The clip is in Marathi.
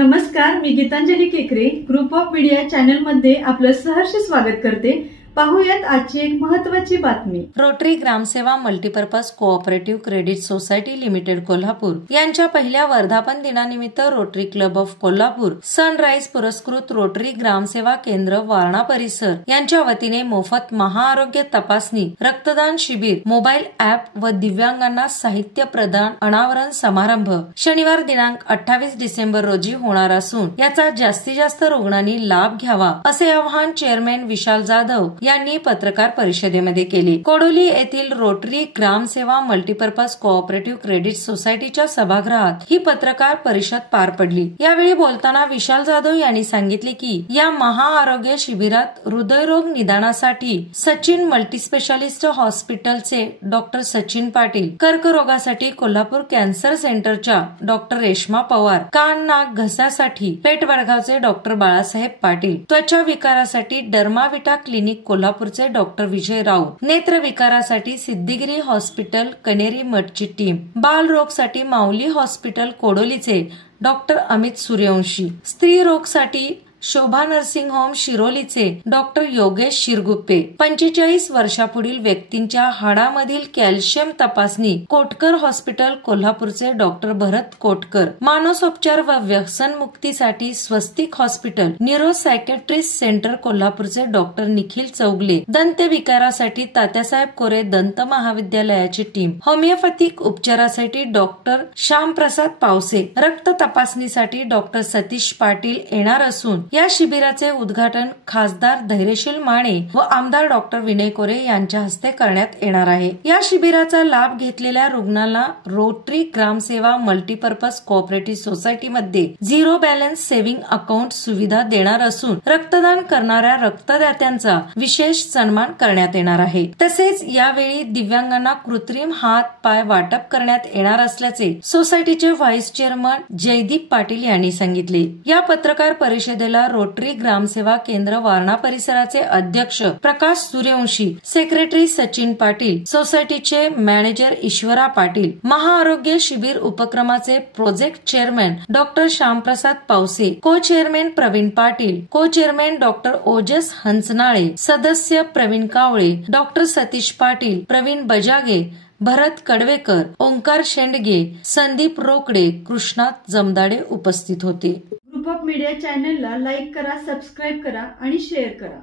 नमस्कार, मी गीतांजली केकरे ग्रुप ऑफ मीडिया चॅनल मध्ये आपलं सहर्ष स्वागत करते। पाहूयात आजची एक महत्त्वाची बातमी। Rotary Gramseva multipurpose cooperative credit society limited Kolhapur यांच्या पहिल्या वर्धापन दिनानिमित्त Rotary club of Kolhapur sunrise पुरस्कृत रोटरी ग्रामसेवा केंद्र वारणा परिसर यांच्या वतीने मोफत महाआरोग्य तपासणी, रक्तदान शिबिर, मोबाईल ॲप व दिव्यांगांना साहित्य प्रदान अनावरण समारंभ शनिवार दिनांक 28 डिसेंबर रोजी होणार असून याचा जास्तीत जास्त रुग्णांनी लाभ घ्यावा असे आवाहन चेअरमॅन विशाल जाधव यांनी पत्रकार परिषदेमध्ये केले। कोडोली येथील rotary Gramseva multipurpose cooperative credit सोसायटीच्या सभागृहात ही पत्रकार परिषद पार पडली। यावेळी बोलताना विशाल जाधव यांनी सांगितले की या महाआरोग्य शिबिरात हृदयरोग निदानासाठी सचिन मल्टीस्पेशालिस्ट हॉस्पिटलचे डॉक्टर सचिन पाटील, कर्करोगासाठी कोल्हापूर कॅन्सर सेंटरच्या डॉक्टर रेश्मा पवार, कान नाक घसासाठी पेठ वडगावचे डॉक्टर बाळासाहेब पाटील, त्वचा विकारासाठी डर्माविटा क्लिनिक कोल्हापूरचे डॉक्टर विजय राऊत, नेत्र विकारासाठी सिद्धिगिरी हॉस्पिटल कनेरी मठची टीम, बालरोगसाठी माऊली हॉस्पिटल कोडोलीचे डॉक्टर अमित सूर्यवंशी, स्त्री रोगसाठी शोभा nursing home शिरोलीचे doctor Yogesh Shirguppe, 45 वर्षापुढील व्यक्तींच्या हाडामधील कॅल्शियम तपासणी कोटकर हॉस्पिटल कोल्हापूरचे डॉक्टर भरत कोटकर, मानसोपचार व व्यसन मुक्तीसाठी स्वस्तिक हॉस्पिटल, न्यूरो सायकॅट्रिस्ट सेंटर कोल्हापूरचे डॉक्टर निखिल चौगले, दंत विकारासाठी तात्यासाहेब कोरे दंत महाविद्यालयाची टीम, होमिओपॅथिक उपचारासाठी डॉक्टर श्यामप्रसाद पावसे, रक्त तपासणीसाठी डॉक्टर सतीश पाटील येणार असून या शिबिराचे उद्घाटन खासदार धैर्यशील माने व आमदार डॉक्टर विनय कोरे यांच्या हस्ते करण्यात येणार आहे। या शिबिराचा लाभ घेतलेल्या रुग्णांना rotary Gramseva multipurpose cooperative society मध्ये झिरो बॅलन्स सेव्हिंग अकाउंट सुविधा देणार असून रक्तदान करणाऱ्या रक्तदात्यांचा विशेष सन्मान करण्यात येणार आहे। तसेच यावेळी दिव्यांगांना कृत्रिम हात पाय वाटप करण्यात येणार असल्याचे सोसायटीचे व्हाईस चेअरमन जयदीप पाटील यांनी सांगितले। या पत्रकार परिषदेला रोटरी ग्रामसेवा केंद्र वारणा परिसराचे अध्यक्ष प्रकाश सूर्यवंशी, सेक्रेटरी सचिन पाटील, सोसायटीचे मॅनेजर ईश्वरा पाटील, महाआरोग्य शिबिर उपक्रमाचे project chairman doctor Shyamprasad Pawase, को चेअरमॅन प्रवीण पाटील, को चेअरमॅन डॉक्टर ओजस हंचनाळे, सदस्य प्रवीण कावळे, डॉक्टर सतीश पाटील, प्रवीण बजागे, भरत कडवेकर, ओंकार शेंडगे, संदीप रोकडे, कृष्णात जमदाडे उपस्थित होते। ग्रुप ऑफ मीडिया चॅनलला लाईक करा, सबस्क्राईब करा आणि शेअर करा।